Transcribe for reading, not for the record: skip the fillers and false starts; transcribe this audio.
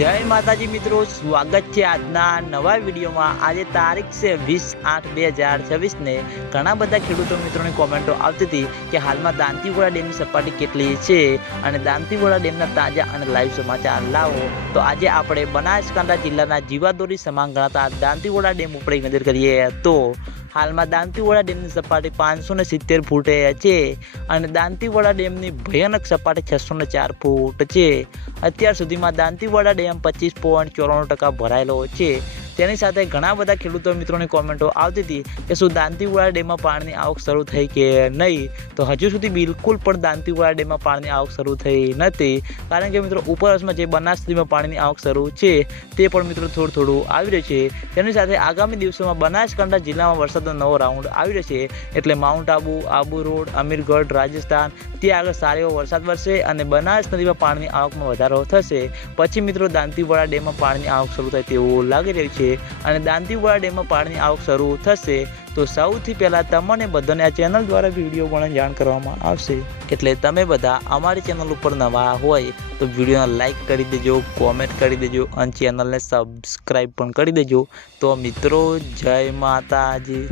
જય માતાજી મિત્રો, સ્વાગત છે આજના નવા વિડીયોમાં। આજે તારીખ છે 20/8/2026 ને ઘણા બધા ખેડૂતો મિત્રોની કોમેન્ટો આવતી હતી કે હાલમાં દાંતીવાડા ડેમની સપાટી કેટલી છે અને દાંતીવાડા ડેમના તાજા અને લાઈવ સમાચાર લાવો। તો આજે આપણે બનાસકાંઠા જિલ્લાના જીવાદોરી સમાન ગણાતા દાંતીવાડા ડેમ ઉપર એક નજર કરીએ તો હાલમાં દાંતીવાડા ડેમની સપાટી 570 ફૂટે છે અને દાંતીવાડા ડેમની ભયાનક સપાટી 604 ફૂટ છે। અત્યાર સુધીમાં દાંતીવાડા ડેમ 25.94% ભરાયેલો છે। તેની સાથે ઘણા બધા ખેડૂતો મિત્રોની કોમેન્ટો આવતી હતી કે શું દાંતીવાડા ડેમમાં પાણીની આવક શરૂ થઈ કે નહીં। તો હજુ સુધી બિલકુલ પણ દાંતીવાડા ડેમમાં પાણીની આવક શરૂ થઈ નથી, કારણ કે મિત્રો ઉપરવાસમાં જે બનાસ નદીમાં પાણીની આવક શરૂ છે તે પણ મિત્રો થોડું આવી રહ્યું છે। તેની સાથે આગામી દિવસોમાં બનાસકાંઠા જિલ્લામાં વરસાદનો નવો રાઉન્ડ આવી રહ્યો છે, એટલે માઉન્ટ આબુ, આબુ રોડ, અમીરગઢ, રાજસ્થાન ત્યાં આગળ સારો એવો વરસાદ વરસે અને બનાસ નદીમાં પાણીની આવકમાં વધારો થશે। પછી મિત્રો દાંતીવાડા ડેમમાં પાણીની આવક શરૂ થાય તેવું લાગી રહ્યું છે અને દાંતીવાડા ડેમમાં પાણીની આવક શરૂ થશે તો સૌથી પહેલાં તમને બધાને આ ચેનલ દ્વારા વિડીયો પણ જાણ કરવામાં આવશે। એટલે તમે બધા અમારી ચેનલ ઉપર નવા હોય તો વિડીયોને લાઈક કરી દેજો, કોમેન્ટ કરી દેજો અને ચેનલને સબસ્ક્રાઈબ પણ કરી દેજો। તો મિત્રો, જય માતાજી।